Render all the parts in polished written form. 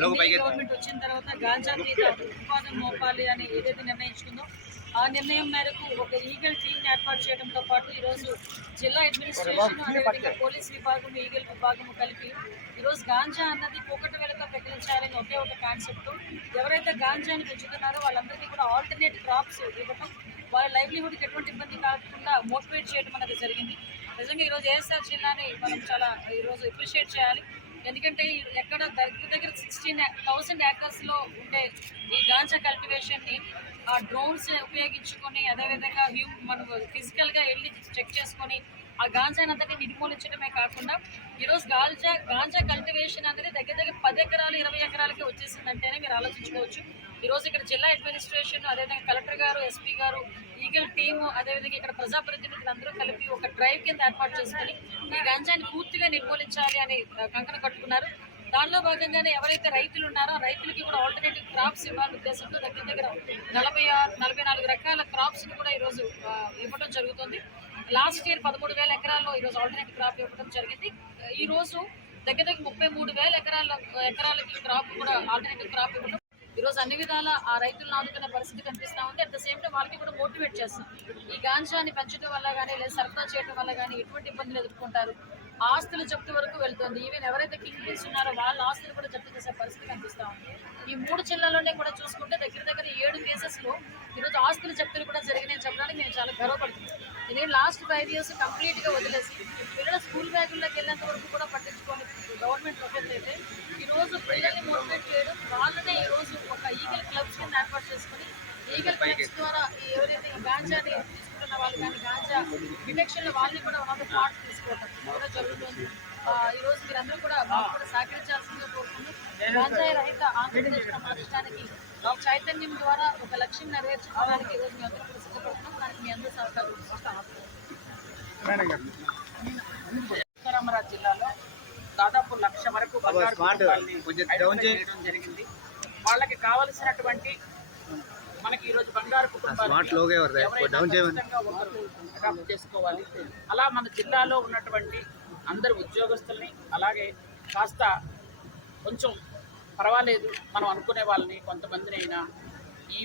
Government వచ్చిన తర్వాత గాంజా మీద ఉత్పాదన మోపాలి అని ఏదైతే నిర్ణయించుకుందో ఆ నిర్ణయం మేరకు ఒక ఈగల్ టీంని ఏర్పాటు చేయడంతో పాటు ఈరోజు జిల్లా అడ్మినిస్ట్రేషన్ అదేవిధంగా పోలీస్ విభాగం ఈగల్ విభాగం కలిపి ఈరోజు గాంజా అన్నది ఒకటి వెలక పెకిలించాలని ఒకే ఒక కాన్సెప్ట్. ఎవరైతే గాంజాని పెంచుతున్నారో వాళ్ళందరికీ కూడా ఆల్టర్నేట్ క్రాప్స్ ఇవ్వడం, వాళ్ళ లైవ్లీహుడ్కి ఎటువంటి ఇబ్బంది కాకుండా మోటివేట్ చేయడం అనేది జరిగింది. నిజంగా ఈరోజు ఏఎస్ఆర్ జిల్లాని మనం చాలా ఈరోజు అప్రిషియేట్ చేయాలి. ఎందుకంటే ఎక్కడ దగ్గర 16,000 ఏకర్స్లో ఉండే ఈ గాంజా కల్టివేషన్ని ఆ డ్రోన్స్ ఉపయోగించుకొని అదేవిధంగా మనం ఫిజికల్గా వెళ్ళి చెక్ చేసుకొని ఆ గాంజాని అంతటి నిర్మూలించడమే కాకుండా ఈరోజు గాంజా కల్టివేషన్ అనేది దగ్గర 10 ఎకరాలు 20 ఎకరాలకి వచ్చేసిందంటేనే మీరు ఆలోచించుకోవచ్చు. ఈరోజు ఇక్కడ జిల్లా అడ్మినిస్ట్రేషన్ అదేవిధంగా కలెక్టర్ గారు, ఎస్పీ గారు, ఈగల్ టీము అదేవిధంగా ఇక్కడ ప్రజాప్రతినిధులు అందరూ కలిపి ఒక డ్రైవ్ కింద ఏర్పాటు చేసుకుని ఈ గంజాన్ని పూర్తిగా నిర్మూలించాలి అని కంకణ కట్టుకున్నారు. దానిలో భాగంగానే ఎవరైతే రైతులు ఉన్నారో రైతులకి కూడా ఆల్టర్నేటివ్ క్రాప్స్ ఇవ్వాలనే ఉద్దేశంతో దగ్గర 44 రకాల క్రాప్స్ని కూడా ఈరోజు ఇవ్వడం జరుగుతుంది. లాస్ట్ ఇయర్ 13,000 ఎకరాల్లో ఈరోజు ఆల్టర్నేటివ్ క్రాప్ ఇవ్వడం జరిగింది. ఈరోజు దగ్గర 33,000 ఎకరాలకి క్రాప్ కూడా ఆల్టర్నేటివ్ క్రాప్ ఇవ్వడం ఈరోజు అన్ని విధాల ఆ రైతులను ఆదుకునే పరిస్థితి కనిపిస్తూ ఉంది. అట్ ద సేమ్ టైం వాళ్ళకి కూడా మోటివేట్ చేస్తాం. ఈ గాంజాని పెంచడం వల్ల కానీ లేదా సరఫరా చేయడం వల్ల కానీ ఎటువంటి ఇబ్బందులు ఎదుర్కొంటారు, ఆస్తులు జప్తు వరకు వెళ్తుంది. ఈవెన్ ఎవరైతే కింగ్ పిన్స్ ఉన్నారో వాళ్ళ ఆస్తులు కూడా జప్తు చేసే పరిస్థితి కనిపిస్తూ ఉంది. ఈ 3 జిల్లాల్లోనే కూడా చూసుకుంటే దగ్గర 7 కేసెస్లో ఈరోజు ఆస్తుల జప్తులు కూడా జరిగినాయని చెప్పడానికి మేము చాలా గర్వపడుతున్నాం. ఎందుకంటే లాస్ట్ 5 ఇయర్స్ కంప్లీట్గా వదిలేసి పిల్లల స్కూల్ బ్యాగుల్లోకి వెళ్ళేంత వరకు కూడా పట్టించుకొని గవర్నమెంట్ అయితే ఈరోజు పిల్లల్ని మోటివేట్ చేయడం, వాళ్ళనే ఈరోజు ఒక ఈగల్ క్లబ్స్ కింద ఏర్పాటు చేసుకొని ఈగల్ క్లబ్స్ ద్వారా ఎవరైతే ఈ గాంజాని తీసుకుంటున్న వాళ్ళు కానీ గాంజా డిటెక్షన్లో వాళ్ళని కూడా వన్ ఆఫ్ ద పార్ట్స్ తీసుకోవడం కూడా జరుగుతుంది. ఈరోజు మీరందరూ కూడా మాకు కూడా సహకరించాల్సిందిగా కోరుకుంటూ గాంజాయి రహిత ఆంధ్రప్రదేశ్లో మార్చడానికి చైతన్యం ద్వారా ఒక లక్ష్యం నెరవేర్చుకోవడానికి ఈరోజు మీ అందరూ కూడా సిద్ధపడుతున్నాం. దానికి మీ అందరూ సహకరిస్తాం. సీతారామరాజు జిల్లాలో దాదాపు 1,00,000 వరకు బంగారు చేయడం జరిగింది. వాళ్ళకి కావలసినటువంటి మనకి ఈరోజు బంగారు కుటుంబాలు చేసుకోవాలి. అలా మన జిల్లాలో ఉన్నటువంటి అందరు ఉద్యోగస్తుల్ని అలాగే కాస్త కొంచెం పర్వాలేదు మనం అనుకునే వాళ్ళని కొంతమందిని అయినా ఈ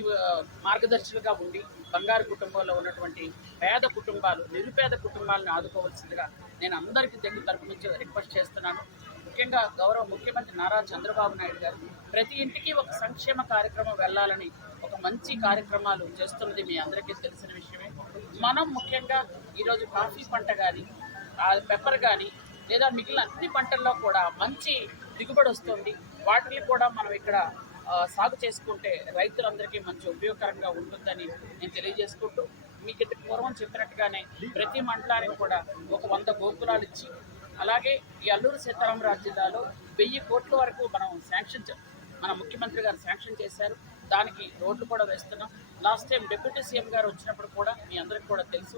మార్గదర్శులుగా ఉండి బంగారు కుటుంబంలో ఉన్నటువంటి పేద కుటుంబాలు, నిరుపేద కుటుంబాలను ఆదుకోవాల్సిందిగా నేను అందరికీ దగ్గర తరపు నుంచి రిక్వెస్ట్ చేస్తున్నాను. ముఖ్యంగా గౌరవ ముఖ్యమంత్రి నారా చంద్రబాబు నాయుడు గారు ప్రతి ఇంటికి ఒక సంక్షేమ కార్యక్రమం వెళ్ళాలని ఒక మంచి కార్యక్రమాలు చేస్తున్నది మీ అందరికీ తెలిసిన విషయమే. మనం ముఖ్యంగా ఈరోజు కాఫీ పంట కానీ పెప్పర్ కానీ లేదా మిగిలిన అన్ని పంటల్లో కూడా మంచి దిగుబడి వస్తుంది. వాటిని కూడా మనం ఇక్కడ సాగు చేసుకుంటే రైతులందరికీ మంచి ఉపయోగకరంగా ఉంటుందని నేను తెలియజేసుకుంటూ మీకు పూర్వం చెప్పినట్టుగానే ప్రతి మండలానికి కూడా ఒక 100 గోపురాలు ఇచ్చి అలాగే ఈ అల్లూరు సీతారామరాజు జిల్లాలో 1000 కోట్ల వరకు మనం మన ముఖ్యమంత్రి గారు శాంక్షన్ చేశారు. దానికి రోడ్లు కూడా వేస్తున్నాం. లాస్ట్ టైం డిప్యూటీ సీఎం గారు వచ్చినప్పుడు కూడా మీ అందరికీ కూడా తెలుసు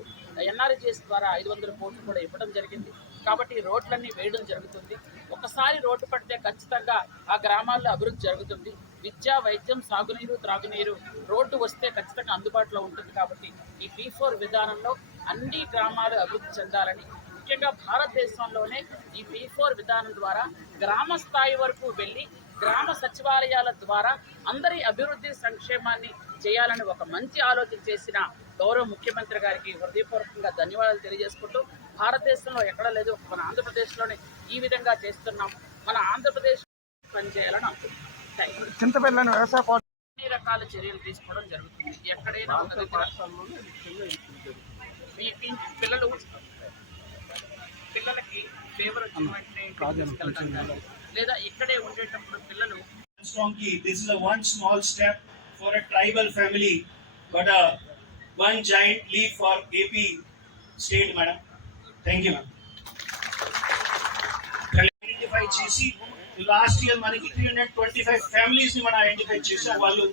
ఎన్ఆర్జీఎస్ ద్వారా 500 కోట్లు కూడా ఇవ్వడం జరిగింది. కాబట్టి రోడ్లన్నీ వేయడం జరుగుతుంది. ఒకసారి రోడ్డు పడితే ఖచ్చితంగా ఆ గ్రామాల్లో అభివృద్ధి జరుగుతుంది. విద్య, వైద్యం, సాగునీరు, త్రాగునీరు రోడ్డు వస్తే ఖచ్చితంగా అందుబాటులో ఉంటుంది. కాబట్టి ఈ P4 విధానంలో అన్ని గ్రామాలు అభివృద్ధి చెందాలని, ముఖ్యంగా భారతదేశంలోనే ఈ P4 విధానం ద్వారా గ్రామ స్థాయి వరకు వెళ్ళి గ్రామ సచివాలయాల ద్వారా అందరి అభివృద్ధి సంక్షేమాన్ని చేయాలని ఒక మంచి ఆలోచన చేసిన గౌరవ ముఖ్యమంత్రి గారికి హృదయపూర్వకంగా ధన్యవాదాలు తెలియజేసుకుంటూ భారతదేశంలో ఎక్కడ లేదు, మన ఆంధ్రప్రదేశ్లోనే ఈ విధంగా చేస్తున్నాం. మన ఆంధ్రప్రదేశ్ పనిచేయాలని అనుకుంటున్నాం. అన్ని రకాల చర్యలు తీసుకోవడం జరుగుతుంది. ఎక్కడైనా ఉన్న దగ్గర పిల్లలకి ఫీవర్ వచ్చిన వెంటనే లేదా ఇక్కడే ఉండేటప్పుడు పిల్లలు this is a one small step for a tribal family but a one giant leap for AP state. Madam, thank you ma'am. Identify చేసి లాస్ట్ ఇయర్ మనకి 325 ఫ్యామిలీస్ ని మనం ఐడెంటిఫై చేసాం. వాళ్ళు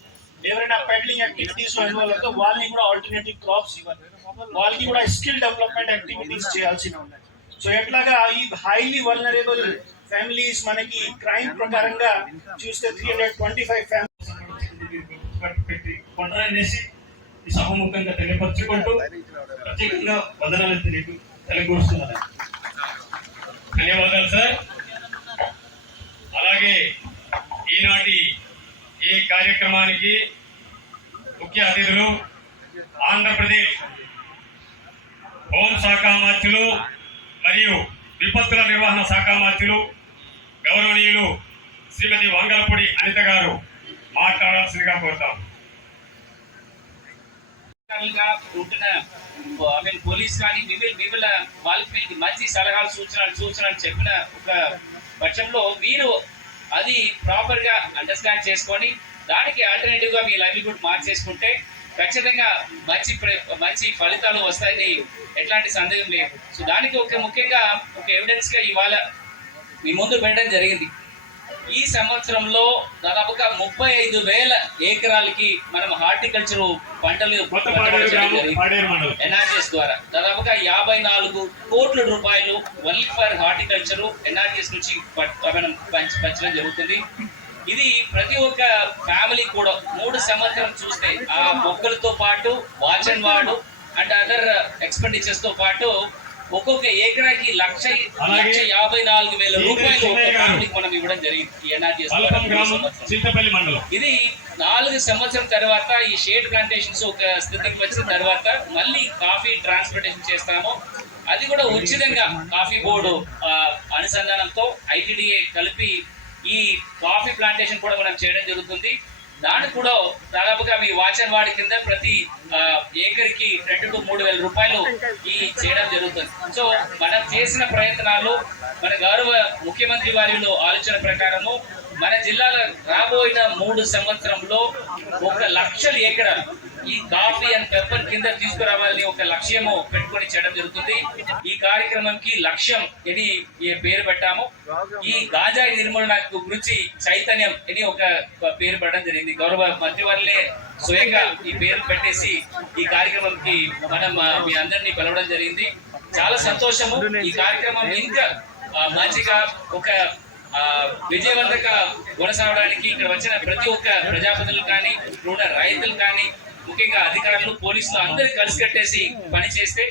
ఎవరైనా పెడ్లింగ్ యాక్టివిటీస్ లో ఇన్వాల్వ్ అయితే వాళ్ళని కూడా ఆల్టర్నేటివ్ క్రాప్స్ ఇవ్వాలి, వాళ్ళకి కూడా స్కిల్ డెవలప్మెంట్ యాక్టివిటీస్ చేయాల్సి ఉన్నాయి. సో ఎట్లాగా ఈ హైలీ వల్నరబుల్ ఫ్యామిలీస్ మనకి క్రైమ్ ప్రకారంగా చూస్తే 325 ఫ్యామిలీస్ కొనరానేసి ఈ సభముఖంగా తెలియపరచుకుంటూ ప్రత్యేకంగా వందనాలు తెలియకూరుస్తున్నాను. ధన్యవాదాలు సార్. అలాగే ఈనాడు కార్యక్రమానికి ముఖ్య అతిథులు ఆంధ్రప్రదేశ్ హోంశాఖ మంత్రులు మరియు విపత్తుల నిర్వహణ శాఖ మంత్రులు గౌరవనీయులు శ్రీమతి వంగలపూడి అనిత గారు మాట్లాడాల్సిందిగా కోరుతాం. ఉంటున్న పోలీస్ కానీ మిగిలిన వాళ్ళకి మీకు మంచి సలహాలు సూచనలు చెప్పిన ఒక పక్షంలో మీరు అది ప్రాపర్ గా అండర్స్టాండ్ చేసుకొని దానికి ఆల్టర్నేటివ్ గా మీ లైవ్లీహుడ్ మార్చేసుకుంటే ఖచ్చితంగా మంచి ఫలితాలు వస్తాయని ఎట్లాంటి సందేహం లేదు. సో దానికి ముఖ్యంగా ఒక ఎవిడెన్స్ గా ఇవాళ మీ ముందు పెట్టడం జరిగింది. ఈ సంవత్సరంలో దాదాపుగా 35,000 ఎకరాలకి మనం హార్టికల్చర్ పంటలు ఎన్ఆర్జీఎస్ ద్వారా దాదాపుగా 54 కోట్ల రూపాయలు ఓన్లీ ఫర్ హార్టికల్చర్ ఎన్ఆర్జీఎస్ నుంచి మనం పంచడం జరుగుతుంది. ఇది ప్రతి ఒక్క ఫ్యామిలీ కూడా 3 సంవత్సరం చూస్తే ఆ మొక్కలతో పాటు watch and ward and other expenditures తో పాటు ఒక్కొక్క ఏకరాకి 1,54,000 రూపాయలు మనం ఇవ్వడం జరిగింది ఎన్ఆర్జీఎస్. ఇది 4 సంవత్సరం తర్వాత ఈ షేడ్ ప్లాంటేషన్స్ ఒక స్థితికి వచ్చిన తర్వాత మళ్ళీ కాఫీ ట్రాన్స్పోర్టేషన్ చేస్తాము. అది కూడా ఉచితంగా కాఫీ బోర్డు అనుసంధానంతో ఐటీడీఏ కలిపి ఈ కాఫీ ప్లాంటేషన్ కూడా మనం చేయడం జరుగుతుంది. దానికి కూడా దాదాపుగా మీ వాచ్ అండ్ వార్డ్ కింద ప్రతి ఏకరికి 2,000 to 3,000 రూపాయలు ఈ చేయడం జరుగుతుంది. సో మనం చేసిన ప్రయత్నాలు మన గౌరవ ముఖ్యమంత్రి వారిలో ఆలోచన ప్రకారము మన జిల్లాలో రాబోయిన 3 సంవత్సరంలో 1,00,000 ఎకరాలు ఈ కాఫీ అండ్ పెప్పర్ కింద తీసుకురావాలని ఒక లక్ష్యము పెట్టుకొని చేయడం జరుగుతుంది. ఈ కార్యక్రమంకి లక్ష్యం ఇది పేరు పెట్టాము. ఈ గాంజాయి నిర్మూలన గురించి చైతన్యం అని ఒక పేరు పెట్టడం జరిగింది. గౌరవ మంత్రి వారిలే స్వయంగా ఈ పేరు పెట్టేసి ఈ కార్యక్రమంకి మనం మీ అందరినీ పిలవడం జరిగింది. చాలా సంతోషము. ఈ కార్యక్రమం ఇంకా మంచిగా ఒక విజయవంతంగా కొనసాగడానికి ఇక్కడ వచ్చిన ప్రతి ఒక్క ప్రజాప్రతినిధులు కానీ రైతులు కానీ ముఖ్యంగా అధికారులు పోలీసులు అందరూ కలిసి కట్టేసి పని చేస్తే